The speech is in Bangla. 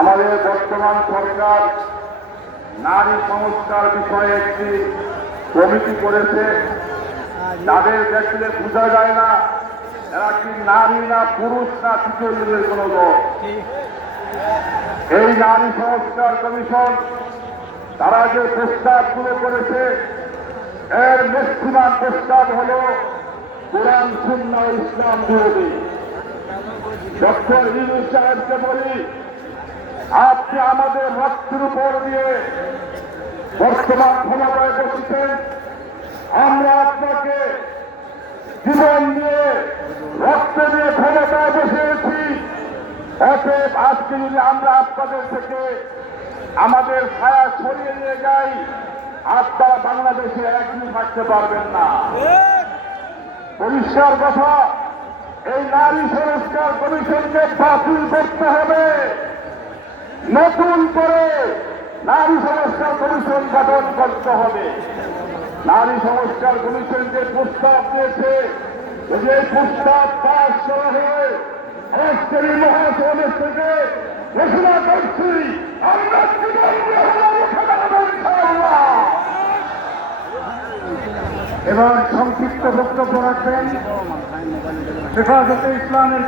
আমাদের বর্তমান সরকার নারী সংস্কার বিষয়ে একটি কমিটি করেছে। তাদের দেখলে বোঝা যায় না এরা কি নারী না পুরুষ না তৃতীয় কোন লোক। এই নারী সংস্কার কমিশন তারা যে প্রস্তাবগুলো করেছে এর ম্যাক্সিমাম প্রস্তাব হল কোরআন সুন্নাহ ইসলাম বিরোধী। ডক্টর ইউনূস সাহেবকে বলি, আপনি আমাদের রক্তের উপর দিয়ে বর্তমান ক্ষমতায় বসেছেন, আমরা আপনাকে জীবন দিয়ে রক্ত দিয়ে ক্ষমতায় বসিয়েছি। অতএব আজকে যদি আমরা আপনাদের থেকে আমাদের ছায়া সরিয়ে নিয়ে যাই, আপনারা বাংলাদেশে একদিন থাকতে পারবেন না। পরিষ্কার কথা, এই নারী সংস্কার কমিশনকে বাতিল করতে হবে। নতুন করে নারী সংস্কার কমিশন গঠন করতে হবে। নারী সংস্কার কমিশন যে প্রস্তাব দিয়েছে, যে প্রস্তাব পাশ করা হয় আজকের এই মহাসমাবেশ থেকে ঘোষণা করছি, আমরা এবার সংক্ষিপ্ত বক্তব্য রাখবেন হেফাজতে ইসলামের